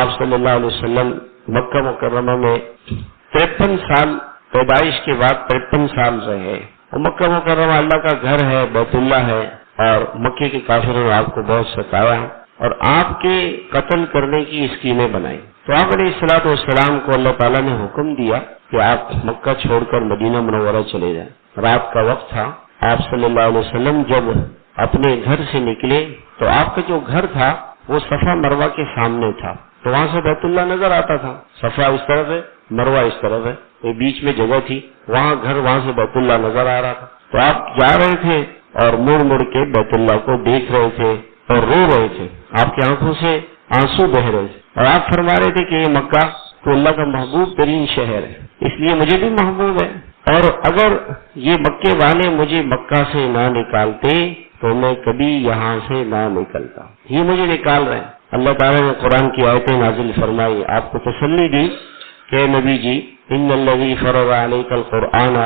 آپ صلی اللہ علیہ وسلم مکہ مکرمہ میں 53 سال پیدائش کے بعد 53 سال رہے. اور مکہ مکرمہ اللہ کا گھر ہے، بیت اللہ ہے، اور مکے کے کافروں نے آپ کو بہت ستایا اور آپ کے قتل کرنے کی اسکیمیں بنائی. تو آپ علیہ الصلوۃ والسلام کو اللہ تعالیٰ نے حکم دیا کہ آپ مکہ چھوڑ کر مدینہ منورہ چلے جائیں. رات کا وقت تھا. آپ صلی اللہ علیہ وسلم جب اپنے گھر سے نکلے تو آپ کا جو گھر تھا وہ صفا مروہ کے سامنے تھا. تو وہاں سے بیت اللہ نظر آتا تھا. صفا اس طرف ہے، مروہ اس طرف ہے، یہ بیچ میں جگہ تھی، وہاں گھر، وہاں سے بیت اللہ نظر آ رہا تھا. تو آپ جا رہے تھے اور مڑ مڑ کے بیت اللہ کو دیکھ رہے تھے اور رو رہے تھے. آپ کی آنکھوں سے آنسو بہ رہے تھے اور آپ فرما رہے تھے کہ یہ مکہ تو اللہ کا محبوب ترین شہر ہے، اس لیے مجھے بھی محبوب ہے، اور اگر یہ مکے والے مجھے مکہ سے نہ نکالتے تو میں کبھی یہاں سے نہ نکلتا. یہ مجھے نکال رہے ہیں. اللہ تعالیٰ نے قرآن کی آیتیں نازل فرمائی، آپ کو تسلی دی کہ نبی جی ان الذی فرض علیک القرآن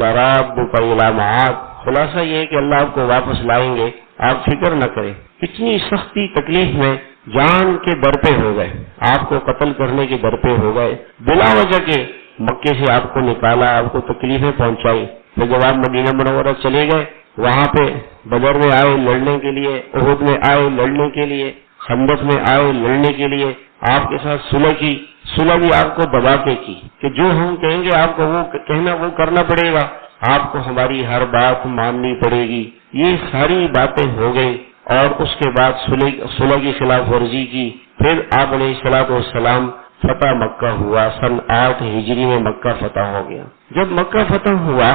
لرادک الی معاد. خلاصہ یہ ہے کہ اللہ آپ کو واپس لائیں گے، آپ فکر نہ کریں. اتنی سختی تکلیف میں جان کے در پہ ہو گئے، آپ کو قتل کرنے کے در پہ ہو گئے، بلا وجہ کے مکے سے آپ کو نکالا، آپ کو تکلیفیں پہنچائی. پھر جب آپ مدینہ منورہ چلے گئے، وہاں پہ بدر میں آئے لڑنے کے لیے، احد میں آئے لڑنے کے لیے، خندق میں آئے لڑنے کے لیے، آپ کے ساتھ صلح کی. صلح بھی آپ کو دبا کے کی کہ جو ہم کہیں گے آپ کو وہ کہنا، وہ کرنا پڑے گا، آپ کو ہماری ہر بات ماننی پڑے گی. یہ ساری باتیں ہو گئی اور اس کے بعد صلح کی خلاف ورزی کی. پھر آپ علیہ الصلوۃ والسلام فتح مکہ ہوا. سن 8 ہجری میں مکہ فتح ہو گیا. جب مکہ فتح ہوا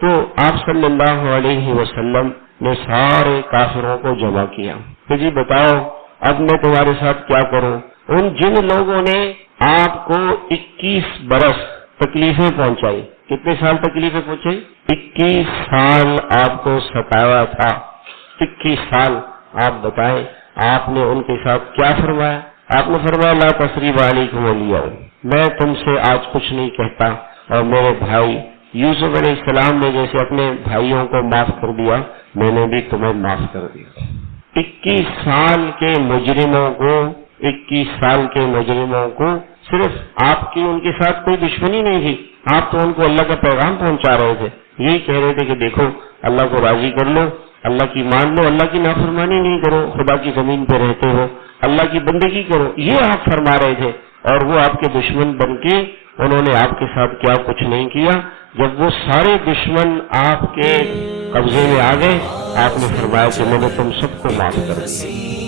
تو آپ صلی اللہ علیہ وسلم نے سارے کافروں کو جمع کیا کہ جی بتاؤ اب میں تمہارے ساتھ کیا کروں. ان جن لوگوں نے آپ کو 21 برس تکلیفیں پہنچائی. کتنے سال تکلیفیں پہنچائی؟ 21 سال آپ کو ستایا تھا. 21 سال. آپ بتائیں آپ نے ان کے ساتھ کیا فرمایا؟ آپ نے فرمایا لا تثریب علیکم الیوم، میں تم سے آج کچھ نہیں کہتا، اور میرے بھائی یوسف علیہ السلام نے جیسے اپنے بھائیوں کو معاف کر دیا، میں نے بھی تمہیں معاف کر دیا. 21 سال کے مجرموں کو 21 سال کے مجرموں کو صرف آپ کی ان کے ساتھ کوئی دشمنی نہیں تھی، آپ تو ان کو اللہ کا پیغام پہنچا رہے تھے. یہی کہہ رہے تھے کہ دیکھو اللہ کو راضی کر لو، اللہ کی مان لو، اللہ کی نافرمانی نہیں کرو، خدا کی زمین پہ رہتے ہو، اللہ کی بندگی کرو. یہ آپ فرما رہے تھے اور وہ آپ کے دشمن بن کے انہوں نے آپ کے ساتھ کیا کچھ نہیں کیا. جب وہ سارے دشمن آپ کے قبضے میں آ گئے، آپ نے فرمایا کہ میں نے تم سب کو معاف کر دیا.